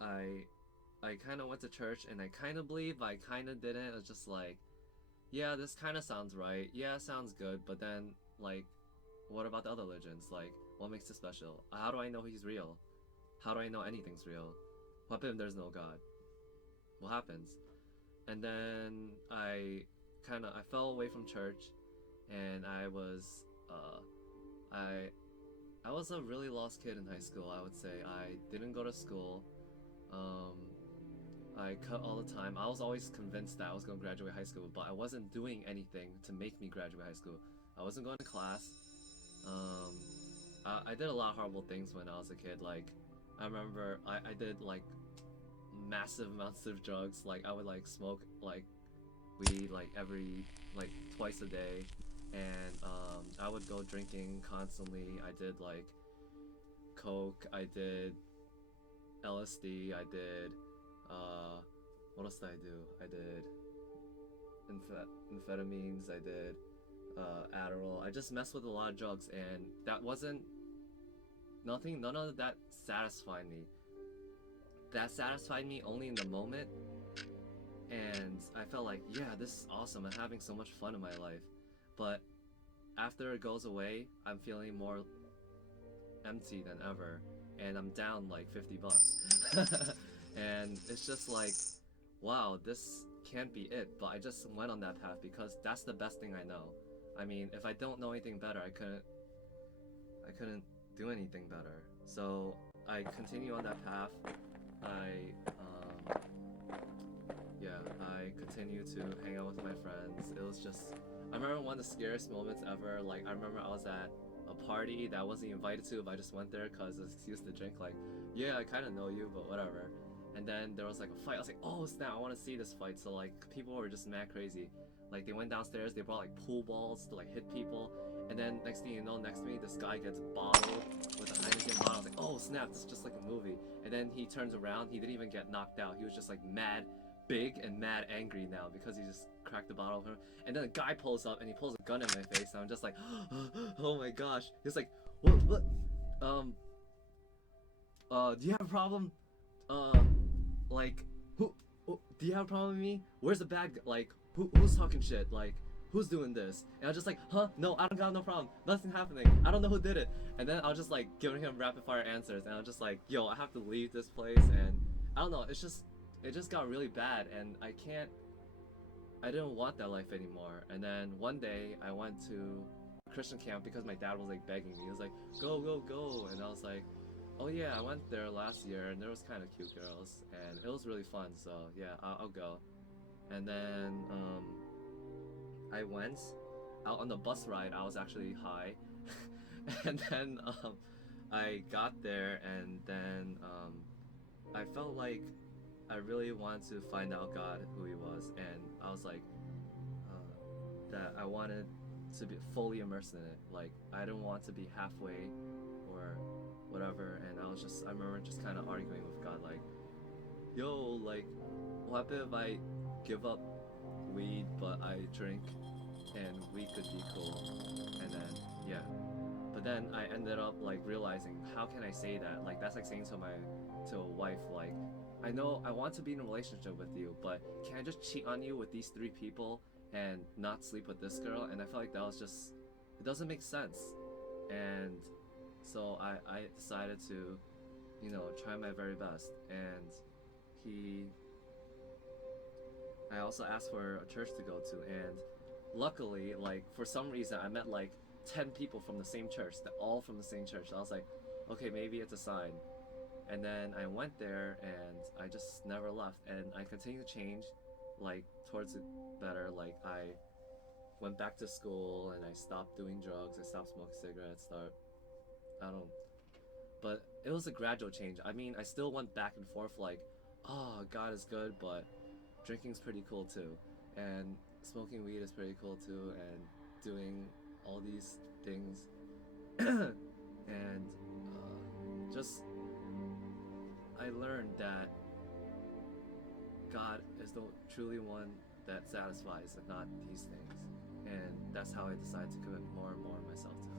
I kind of went to church and I kind of believed, but I kind of didn't. It was just like, yeah, this kind of sounds right. Yeah, sounds good. But then, like, what about the other religions? Like, what makes it special? How do I know he's real? How do I know anything's real? What if there's no God? What happens? And then I fell away from church, and I I was a really lost kid in high school. I would say I didn't go to school. Um, I cut all the time. I was always convinced that I was going to graduate high school, but I wasn't doing anything to make me graduate high school. I wasn't going to class. Um, I did a lot of horrible things when I was a kid. Like, I remember I did like massive amounts of drugs. Like, I would like smoke like weed like every like twice a day, and I would go drinking constantly. I did like coke. I did LSD. I did what else did I do? I did amphetamines. I did Adderall. I just messed with a lot of drugs, and that wasn't nothing. None of that satisfied me. That satisfied me only in the moment, and I felt like, yeah, this is awesome. I'm having so much fun in my life. But after it goes away, I'm feeling more empty than ever, and I'm down like 50 bucks. And it's just like, wow, this can't be it. But I just went on that path because that's the best thing I know. I mean, if I don't know anything better, I couldn't do anything better. So I continue on that path. I yeah, I continue to hang out with my friends. It was just, I remember one of the scariest moments ever. Like, I remember I was at a party that I wasn't invited to, but I just went there because it was an excuse to drink. Like, yeah, I kind of know you, but whatever. And then there was like a fight. I was like, oh snap, I want to see this fight. So like, people were just mad crazy. Like, they went downstairs, they brought like pool balls to like hit people. And then next thing you know, next to me, this guy gets bottled with a Heineken bottle. I was like, oh snap, this is just like a movie. And then he turns around, he didn't even get knocked out. He was just like mad big and mad angry now because he just cracked the bottle open. And then a guy pulls up and he pulls a gun in my face, and I'm just like, oh my gosh. He's like, what? Um, do you have a problem? Uh, like, who do you have a problem with me? Where's the bad like, who's talking shit? Like, who's doing this? And I was just like, huh? No, I don't got no problem. Nothing happening. I don't know who did it. And then I was just like giving him rapid fire answers, and I was just like, yo, I have to leave this place, and I don't know. It just got really bad, and I didn't want that life anymore. And then one day I went to Christian camp because my dad was like begging me. He was like, "Go, go, go!" And I was like, "Oh yeah, I went there last year, and there was kind of cute girls, and it was really fun. So yeah, I'll go." And then I went out on the bus ride. I was actually high, and then I got there, and then I felt like I really wanted to find out God, who He was, and I was like, that I wanted to be fully immersed in it. Like, I didn't want to be halfway or whatever. And I remember just kind of arguing with God, like, yo, like, what if I give up weed but I drink and weed could be cool? And then, yeah. But then I ended up like realizing, how can I say that? Like, that's like saying to a wife, like, I know I want to be in a relationship with you, but can I just cheat on you with these three people and not sleep with this girl? And I felt like that was just, it doesn't make sense. And so I decided to, try my very best. And he I also asked for a church to go to, and luckily, like, for some reason, I met like 10 people from the same church, that all from the same church. I was like, okay, maybe it's a sign. And then I went there, and I just never left, and I continued to change, like, towards it better. Like, I went back to school, and I stopped doing drugs. I stopped smoking cigarettes. I don't. But it was a gradual change. I mean, I still went back and forth, like, oh, God is good, but drinking's pretty cool too, and smoking weed is pretty cool too, and doing all these things, and just I learned that God is the truly one that satisfies, and not these things, and that's how I decided to commit more and more myself to